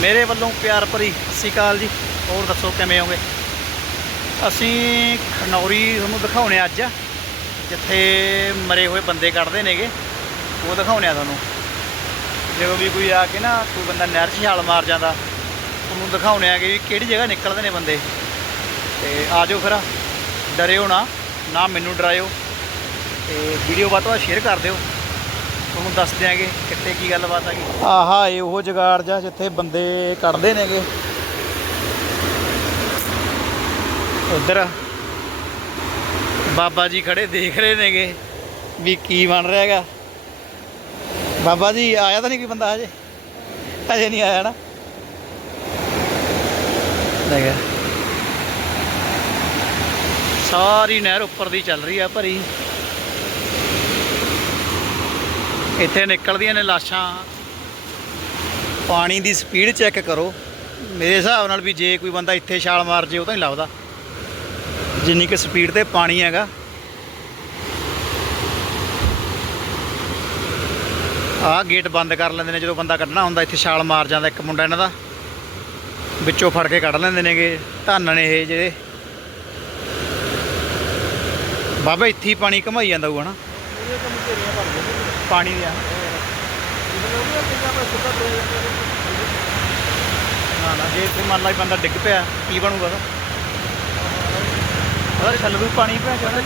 ਮੇਰੇ ਵੱਲੋਂ ਪਿਆਰ ਭਰੀ ਸਤਿ ਸ਼੍ਰੀ ਅਕਾਲ ਜੀ। ਹੋਰ ਦੱਸੋ ਕਿਵੇਂ ਹੋਗੇ? ਅਸੀਂ ਖਨੌਰੀ ਤੁਹਾਨੂੰ ਦਿਖਾਉਣੇ ਅੱਜ। ਜਿੱਥੇ ਮਰੇ ਹੋਏ ਬੰਦੇ ਕੱਢਦੇ ਨੇਗੇ। ਉਹ ਦਿਖਾਉਣੇ ਆ ਤੁਹਾਨੂੰ। ਜਦੋਂ ਵੀ ਕੋਈ ਆ ਕੇ ਨਾ ਕੋਈ ਬੰਦਾ ਨਹਿਰ 'ਚ ਛਾਲ ਮਾਰ ਜਾਂਦਾ, ਤੁਹਾਨੂੰ ਦਿਖਾਉਣੇ ਆ ਕਿ ਵੀ ਕਿਹੜੀ ਜਗ੍ਹਾ ਨਿਕਲਦੇ ਨੇ ਬੰਦੇ। ਤੇ ਆ ਜਾਓ ਫਿਰ। ਡਰਿਓ ਨਾ। ਨਾ ਮੈਨੂੰ ਡਰਾਇਓ। ਤੇ ਵੀਡੀਓ ਵੱਧ ਤੋਂ ਵੱਧ ਸ਼ੇਅਰ ਕਰ ਦਿਓ। ਤੁਹਾਨੂੰ ਦੱਸ ਦਿਆਂਗੇ ਕਿੱਥੇ ਕੀ ਗੱਲਬਾਤ ਹੈਗੀ ਆਹਾ, ਇਹ ਉਹ ਜਗਾੜ ਜਾਂ ਜਿੱਥੇ ਬੰਦੇ ਕੱਢਦੇ ਨੇਗੇ। ਉਧਰ ਬਾਬਾ ਜੀ ਖੜੇ ਦੇਖ ਰਹੇ ਨੇਗੇ ਵੀ ਕੀ ਬਣ ਰਿਹਾ ਹੈਗਾ। ਬਾਬਾ ਜੀ, ਆਇਆ ਤਾਂ ਨਹੀਂ ਕੋਈ ਬੰਦਾ ਹਜੇ? ਹਜੇ ਨਹੀਂ ਆਇਆ ਨਾ? ਦੇਖਿਆ ਸਾਰੀ ਨਹਿਰ ਉੱਪਰ ਦੀ ਚੱਲ ਰਹੀ ਆ ਭਰੀ। ਇੱਥੇ ਨਿਕਲਦੀਆਂ ਨੇ ਲਾਸ਼ਾਂ। ਪਾਣੀ ਦੀ ਸਪੀਡ ਚੈੱਕ ਕਰੋ। ਮੇਰੇ ਹਿਸਾਬ ਨਾਲ ਵੀ ਜੇ ਕੋਈ ਬੰਦਾ ਇੱਥੇ ਛਾਲ ਮਾਰ ਜੇ, ਉਹ ਤਾਂ ਹੀ ਲੱਭਦਾ। ਜਿੰਨੀ ਕਿ ਸਪੀਡ ਤੇ ਪਾਣੀ ਹੈਗਾ। ਆਹ ਗੇਟ ਬੰਦ ਕਰ ਲੈਂਦੇ ਨੇ। ਜਦੋਂ ਬੰਦਾ ਕੱਢਣਾ ਹੁੰਦਾ, ਇੱਥੇ ਛਾਲ ਮਾਰ ਜਾਂਦਾ ਇੱਕ ਮੁੰਡਾ ਇਹਨਾਂ ਦਾ। ਵਿੱਚੋਂ ਫੜ ਕੇ ਕੱਢ ਲੈਂਦੇ ਨੇਗੇ। ਧੰਨ ਨੇ ਇਹ ਜਿਹੜੇ। ਬਾਬਾ, ਇੱਥੇ ਹੀ ਪਾਣੀ ਘਮਾਈ ਜਾਂਦਾ ਹੋਊਗਾ ਨਾ। ਪਾਣੀ ਦੀ ਨਾ ਨਾ, ਜੇ ਇੱਥੇ ਮੰਨ ਲਾ ਵੀ ਬੰਦਾ ਡਿੱਗ ਪਿਆ, ਕੀ ਬਣੂਗਾ ਉਹਦਾ? ਉਹਦੇ ਥੱਲੇ ਵੀ ਪਾਣੀ ਪਿਆ ਜਾਂਦਾ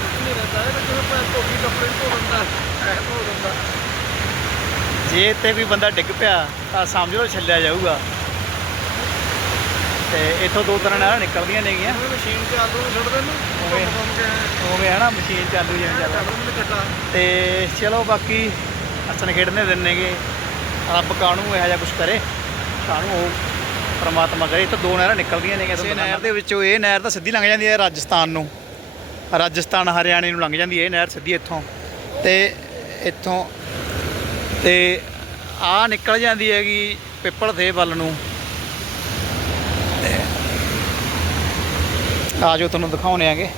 ਜੇ ਇੱਥੇ ਕੋਈ ਬੰਦਾ ਡਿੱਗ ਪਿਆ, ਤਾਂ ਸਮਝ ਲਓ ਛੱਲਿਆ ਜਾਊਗਾ। ਤੇ ਇੱਥੋਂ ਦੋ ਤਰ੍ਹਾਂ ਨਾਲ ਨਿਕਲਦੀਆਂ ਨੇਗੀਆਂ। ਮਸ਼ੀਨ ਤੇ ਛੱਡ ਦੇ ਉਵੇਂ। ਉਵੇਂ ਹੈ ਨਾ, ਮਸ਼ੀਨ ਚਾਲੂ ਜਿਵੇਂ ਚੱਲਦਾ ਤੇ ਚਲੋ ਬਾਕੀ ਅਸਨ ਖੇਡਨੇ ਦਿੰਨੇਗੇ ਰੱਬ ਕਾਹਨੂੰ ਇਹੋ ਜਿਹਾ ਕੁਝ ਕਰੇ? ਕਾਹਨੂੰ ਉਹ ਪ੍ਰਮਾਤਮਾ ਕਰੇ? ਤਾਂ ਦੋ ਨਹਿਰਾਂ ਨਿਕਲਦੀਆਂ ਨੇ ਇਸੇ ਨਹਿਰ ਦੇ ਵਿੱਚੋਂ ਇਹ ਨਹਿਰ ਤਾਂ ਸਿੱਧੀ ਲੰਘ ਜਾਂਦੀ ਹੈ ਰਾਜਸਥਾਨ ਨੂੰ। ਰਾਜਸਥਾਨ ਹਰਿਆਣੇ ਨੂੰ ਲੰਘ ਜਾਂਦੀ ਹੈ ਇਹ ਨਹਿਰ ਸਿੱਧੀ ਇੱਥੋਂ। ਤੇ ਇੱਥੋਂ ਤੇ ਆ ਨਿਕਲ ਜਾਂਦੀ ਹੈਗੀ ਪਿੱਪਲ ਥੇ ਵੱਲ ਨੂੰ। ਆ ਜੋ ਤੁਹਾਨੂੰ ਦਿਖਾਉਣੇ ਆਗੇ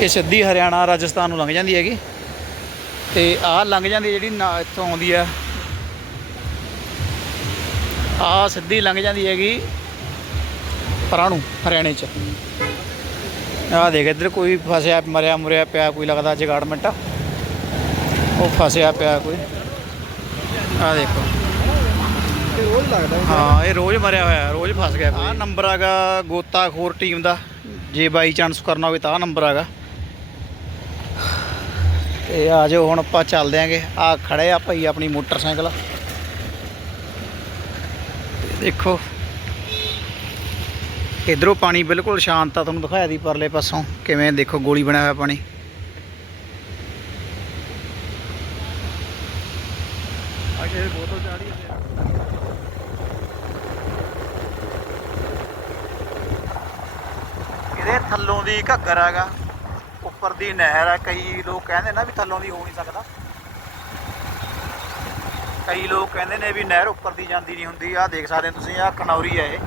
ਇਹ ਸਿੱਧੀ ਹਰਿਆਣਾ ਰਾਜਸਥਾਨ ਨੂੰ ਲੰਘ ਜਾਂਦੀ ਹੈਗੀ। ਤੇ ਆਹ ਲੰਘ ਜਾਂਦੀ ਜਿਹੜੀ ਨਾ ਇੱਥੋਂ ਆਉਂਦੀ ਆ। ਆਹ ਸਿੱਧੀ ਲੰਘ ਜਾਂਦੀ ਹੈਗੀ ਪਰਾਂ ਹਰਿਆਣੇ ਚ। ਆਹ ਦੇਖ ਇੱਧਰ ਕੋਈ ਫਸਿਆ, ਮਰਿਆ, ਮੁਰਿਆ ਪਿਆ, ਕੋਈ ਲੱਗਦਾ ਜਗਾੜਮੈਂਟ ਉਹ ਫਸਿਆ ਪਿਆ ਕੋਈ। ਆਹ ਦੇਖੋ। ਰੋਜ਼ ਲੱਗਦਾ ਹਾਂ, ਇਹ ਰੋਜ਼ ਮਰਿਆ ਹੋਇਆ, ਰੋਜ਼ ਫਸ ਗਿਆ ਕੋਈ। ਆਹ ਨੰਬਰ ਹੈਗਾ ਗੋਤਾਖੋਰ ਟੀਮ ਦਾ। ਜੇ ਬਾਈ ਚਾਂਸ ਕਰਨਾ ਹੋਵੇ ਤਾਂ ਆਹ ਨੰਬਰ ਹੈਗਾ। ਤੇ ਆ ਜਾਓ, ਹੁਣ ਆਪਾਂ ਚੱਲਦੇ ਆਂਗੇ। ਆ ਖੜੇ ਆ ਭਾਈ ਆਪਣੀ ਮੋਟਰਸਾਈਕਲ। ਦੇਖੋ, ਇਧਰੋਂ ਪਾਣੀ ਬਿਲਕੁਲ ਸ਼ਾਂਤ ਆ, ਤੁਹਾਨੂੰ ਦਿਖਾਇਆ ਦੀ ਪਰਲੇ ਪਾਸੋਂ। ਕਿਵੇਂ ਦੇਖੋ, ਗੋਲੀ ਬਣਿਆ ਹੋਇਆ ਪਾਣੀ। ਅੱਗੇ ਬੋਤਲ ਚਾੜੀ ਇਹਦੇ ਥੱਲੋਂ ਦੀ ਘੱਗਰ ਹੈਗਾ। ਉੱਪਰ ਦੀ ਨਹਿਰ ਹੈ ਕਈ ਲੋਕ ਕਹਿੰਦੇ ਨਾ ਵੀ ਥੱਲੋਂ ਦੀ ਹੋ ਨਹੀਂ ਸਕਦਾ। ਕਈ ਲੋਕ ਕਹਿੰਦੇ ਨੇ ਵੀ ਨਹਿਰ ਉੱਪਰ ਦੀ ਜਾਂਦੀ ਨਹੀਂ ਹੁੰਦੀ, ਆਹ ਦੇਖ ਸਕਦੇ ਤੁਸੀਂ, ਆਹ ਕਨੌਰੀ ਹੈ ਇਹ।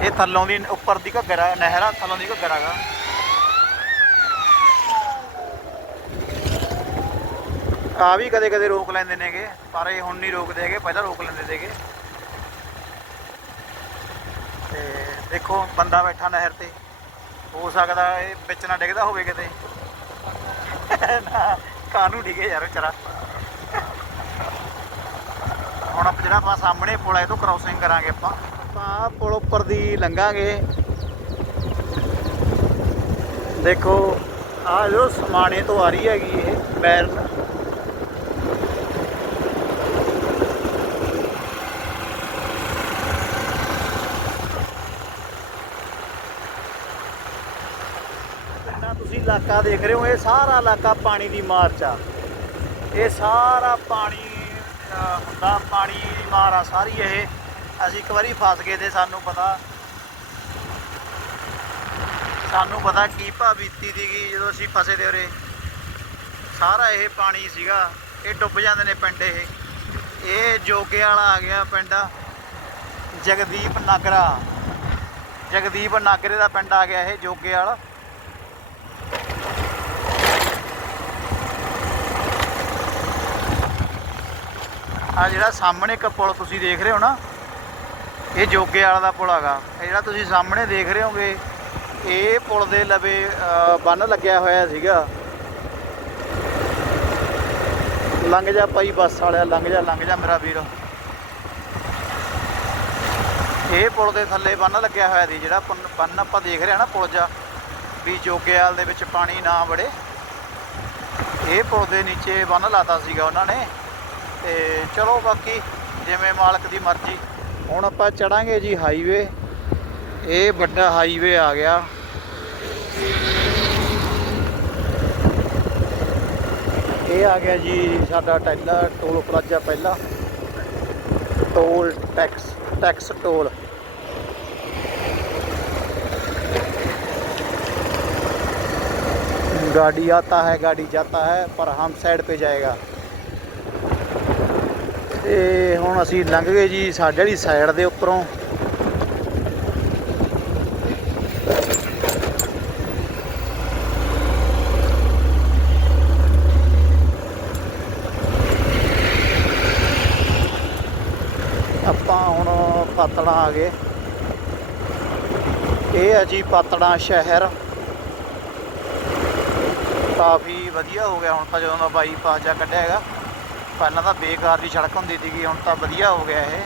ਇਹ ਥੱਲੋਂ ਦੀ ਉੱਪਰ ਦੀ ਘੱਗਰ ਹੈ ਨਹਿਰ ਆ, ਥੱਲੋਂ ਦੀ ਘੱਗਰ ਹੈਗਾ ਆ ਵੀ ਕਦੇ ਕਦੇ ਰੋਕ ਲੈਂਦੇ ਨੇਗੇ, ਪਰ ਇਹ ਹੁਣ ਨਹੀਂ ਰੋਕਦੇ ਹੈਗੇ, ਪਹਿਲਾਂ ਰੋਕ ਲੈਂਦੇ ਸੀਗੇ। ਤੇ ਦੇਖੋ, ਬੰਦਾ ਬੈਠਾ ਨਹਿਰ ਤੇ। ਹੋ ਸਕਦਾ ਇਹ ਵਿੱਚ ਨਾ ਡਿੱਗਦਾ ਹੋਵੇ ਕਿਤੇ। ਨਾ, ਕਾਨੂੰ ਡਿੱਗੇ ਯਾਰ ਵਿਚਾਰਾ। ਹੁਣ ਆਪਾਂ ਜਿਹੜਾ ਆਪਾਂ ਸਾਹਮਣੇ ਪੁਲ ਆ, ਇਹ ਤੋਂ ਕ੍ਰਾਸਿੰਗ ਕਰਾਂਗੇ ਆਪਾਂ। ਆਪਾਂ ਪੁਲ ਉੱਪਰ ਦੀ ਲੰਘਾਂਗੇ। ਦੇਖੋ, ਆਹ ਜੋ ਸਮਾਣੇ ਤੋਂ ਆ ਰਹੀ ਹੈਗੀ ਇਹ, ਬੈਰਨ। ਜਿੰਨਾ ਤੁਸੀਂ ਇਲਾਕਾ ਦੇਖ ਰਹੇ ਹੋ, ਇਹ ਸਾਰਾ ਇਲਾਕਾ ਪਾਣੀ ਦੀ ਮਾਰ ਆ। ਇਹ ਸਾਰਾ ਪਾਣੀ ਹੁੰਦਾ, ਪਾਣੀ ਦੀ ਮਾਰ ਆ ਸਾਰੀ ਇਹ। ਅਸੀਂ ਇੱਕ ਵਾਰੀ ਫਸ ਗਏ ਤੇ ਸਾਨੂੰ ਪਤਾ ਸਾਨੂੰ ਪਤਾ ਕੀ ਭਾ ਬੀਤੀ ਦੀਗੀ ਜਦੋਂ ਅਸੀਂ ਫਸੇ ਤੇ ਉਰੇ। ਸਾਰਾ ਇਹ ਪਾਣੀ ਸੀਗਾ, ਇਹ ਡੁੱਬ ਜਾਂਦੇ ਨੇ ਪਿੰਡ ਇਹ। ਇਹ ਜੋਗੇ ਵਾਲਾ ਆ ਗਿਆ ਪਿੰਡ, ਜਗਦੀਪ ਨਾਗਰਾ। ਜਗਦੀਪ ਨਾਗਰੇ ਦਾ ਪਿੰਡ ਆ ਗਿਆ ਇਹ ਜੋਗੇ ਵਾਲਾ। ਆ ਜਿਹੜਾ ਸਾਹਮਣੇ ਇੱਕ ਪੁਲ ਤੁਸੀਂ ਦੇਖ ਰਹੇ ਹੋ ਨਾ, ਇਹ ਜੋਗੇ ਵਾਲਾ ਦਾ ਪੁਲ ਹੈਗਾ। ਇਹ ਜਿਹੜਾ ਤੁਸੀਂ ਸਾਹਮਣੇ ਦੇਖ ਰਹੇ ਹੋਗੇ, ਇਹ ਪੁਲ ਦੇ ਲਵੇ ਬੰਨ ਲੱਗਿਆ ਹੋਇਆ ਸੀਗਾ। ਲੰਘ ਜਾ ਭਾਈ ਬੱਸ ਵਾਲਿਆ, ਲੰਘ ਜਾ ਲੰਘ ਜਾ ਮੇਰਾ ਵੀਰ। ਇਹ ਪੁਲ ਦੇ ਥੱਲੇ ਬੰਨ ਲੱਗਿਆ ਹੋਇਆ ਸੀ, ਜਿਹੜਾ ਪੁੰਨ- ਬੰਨ ਆਪਾਂ ਦੇਖ ਰਹੇ ਹਾਂ ਨਾ ਪੁਲ ਜਾ ਵੀ ਜੋਗੇਵਾਲ ਦੇ ਵਿੱਚ ਪਾਣੀ ਨਾ ਵੜੇ। ਇਹ ਪੁਲ ਦੇ ਨੀਚੇ ਬੰਨ ਲਾਤਾ ਸੀਗਾ ਉਹਨਾਂ ਨੇ। ਤੇ ਚਲੋ ਬਾਕੀ ਜਿਵੇਂ ਮਾਲਕ ਦੀ ਮਰਜ਼ੀ ਹੁਣ ਆਪਾਂ ਚੜਾਂਗੇ ਜੀ ਹਾਈਵੇ ਇਹ ਵੱਡਾ ਹਾਈਵੇ ਆ ਗਿਆ ਇਹ ਆ ਗਿਆ ਜੀ ਸਾਡਾ ਟੈਲਾ ਟੋਲ ਪਲਾਜ਼ਾ ਪਹਿਲਾ टोल टैक्स टैक्स टोल गाड़ी आता है गाड़ी जाता है पर हम साइड पे जाएगा ਤੇ ਹੁਣ ਅਸੀਂ ਲੰਘ ਗਏ ਜੀ ਸਾਡੇ ਵਾਲੀ ਸਾਈਡ ਦੇ ਉੱਪਰੋਂ। ਆਪਾਂ ਹੁਣ ਪਾਤੜਾ ਆ ਗਏ। ਇਹ ਹੈ ਜੀ ਪਾਤੜਾ ਸ਼ਹਿਰ। ਕਾਫੀ ਵਧੀਆ ਹੋ ਗਿਆ ਹੁਣ ਤਾਂ ਜਦੋਂ ਦਾ ਬਾਈਪਾਸ ਜਾ ਕੱਢਿਆ ਹੈਗਾ। ਪਹਿਲਾਂ ਤਾਂ ਬੇਕਾਰ ਦੀ ਸੜਕ ਹੁੰਦੀ ਸੀਗੀ, ਹੁਣ ਤਾਂ ਵਧੀਆ ਹੋ ਗਿਆ ਇਹ।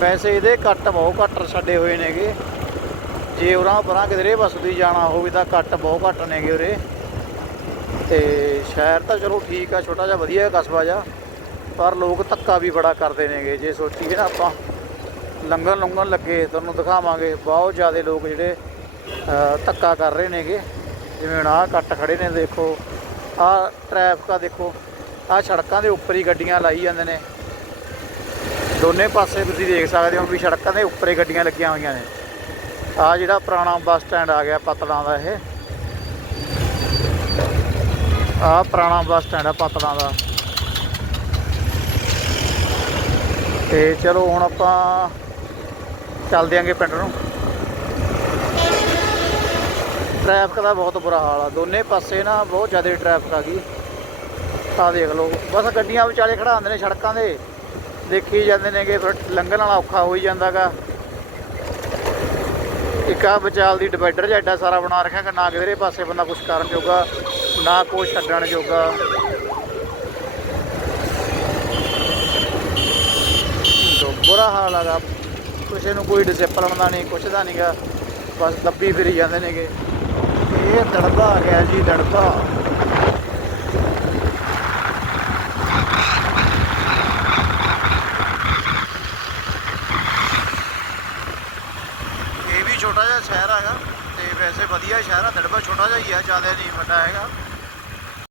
ਵੈਸੇ ਇਹਦੇ ਕੱਟ ਬਹੁਤ ਘੱਟ ਛੱਡੇ ਹੋਏ ਨੇਗੇ। ਜੇ ਉਰਾਂ ਪਰਾਂ ਕਿਧਰੇ ਵਸਦੀ ਜਾਣਾ ਹੋਵੇ ਤਾਂ ਕੱਟ ਬਹੁਤ ਘੱਟ ਨੇਗੇ ਉਰੇ। ਤੇ ਸ਼ਹਿਰ ਤਾਂ ਚਲੋ ਠੀਕ ਆ, ਛੋਟਾ ਜਿਹਾ ਵਧੀਆ ਕਸਬਾ ਜਿਹਾ, ਪਰ ਲੋਕ ਧੱਕਾ ਵੀ ਬੜਾ ਕਰਦੇ ਨੇਗੇ। ਜੇ ਸੋਚੀਏ ਨਾ ਆਪਾਂ ਲੰਗਣ ਲੰਗਣ ਲੱਗੇ, ਤੁਹਾਨੂੰ ਦਿਖਾਵਾਂਗੇ, ਬਹੁਤ ਜ਼ਿਆਦਾ ਲੋਕ ਜਿਹੜੇ ਧੱਕਾ ਕਰ ਰਹੇ ਨੇਗੇ। ਜਿਵੇਂ ਹੁਣ ਆਹ ਕੱਟ ਖੜੇ ਨੇ, ਦੇਖੋ। ਆਹ ਟ੍ਰੈਫਿਕ ਆ ਦੇਖੋ। ਆਹ ਸੜਕਾਂ ਦੇ ਉੱਪਰ ਹੀ ਗੱਡੀਆਂ ਲਾਈ ਜਾਂਦੇ ਨੇ। ਦੋਨੇ ਪਾਸੇ ਤੁਸੀਂ ਦੇਖ ਸਕਦੇ ਹੋ ਵੀ ਸੜਕਾਂ ਦੇ ਉੱਪਰ ਹੀ ਗੱਡੀਆਂ ਲੱਗੀਆਂ ਹੋਈਆਂ ਨੇ। ਆਹ ਜਿਹੜਾ ਪੁਰਾਣਾ ਬੱਸ ਸਟੈਂਡ ਆ ਗਿਆ ਪਤਲਾਂ ਦਾ ਇਹ। ਆਹ ਪੁਰਾਣਾ ਬੱਸ ਸਟੈਂਡ ਆ ਪਤਲਾਂ ਦਾ। ਤੇ ਚਲੋ ਹੁਣ ਆਪਾਂ ਚੱਲਦੇ ਆਂਗੇ ਪਿੰਡ ਨੂੰ। ਟ੍ਰੈਫਿਕ ਦਾ ਬਹੁਤ ਬੁਰਾ ਹਾਲ ਆ। ਦੋਨੇ ਪਾਸੇ ਨਾ ਬਹੁਤ ਜ਼ਿਆਦਾ ਟ੍ਰੈਫਿਕ ਆ ਗਈ। ਆਹ ਦੇਖ ਲਓ। ਬਸ ਗੱਡੀਆਂ ਵਿਚਾਲੇ ਖੜਾਉਂਦੇ ਨੇ ਸੜਕਾਂ ਦੇ। ਦੇਖੀ ਜਾਂਦੇ ਨੇਗੇ, ਫਿਰ ਲੰਘਣ ਵਾਲਾ ਔਖਾ ਹੋਈ ਹੀ ਜਾਂਦਾਗਾ। ਇੱਕ ਆ ਵਿਚਾਲ ਦੀ ਡਿਵਾਈਡਰ ਜਿਹਾ ਐਡਾ ਸਾਰਾ ਬਣਾ ਰੱਖਿਆ ਕਿ ਨਾ ਕਿਧਰੇ ਪਾਸੇ ਬੰਦਾ ਕੁਝ ਕਰਨ ਜੋਗਾ, ਨਾ ਕੋਈ ਛੱਡਣ ਜੋਗਾ। ਬੁਰਾ ਹਾਲ ਹੈਗਾ ਕਿਸੇ ਨੂੰ ਕੋਈ ਡਿਸਪਲਨ ਦਾ ਨਹੀਂ, ਕੁਛ ਦਾ ਨਹੀਂਗਾ ਬਸ ਦੱਬੀ ਫਿਰੀ ਜਾਂਦੇ ਨੇਗੇ। ਇਹ ਦੜਬਾ ਆ ਗਿਆ ਜੀ ਦੜਬਾ ਇਹ ਵੀ ਛੋਟਾ ਜਿਹਾ ਸ਼ਹਿਰ ਹੈਗਾ ਤੇ ਵੈਸੇ ਵਧੀਆ ਸ਼ਹਿਰ ਆ ਦੜਬਾ ਛੋਟਾ ਜਿਹਾ ਹੀ ਆ, ਜ਼ਿਆਦਾ ਨਹੀਂ ਵੱਡਾ ਹੈਗਾ।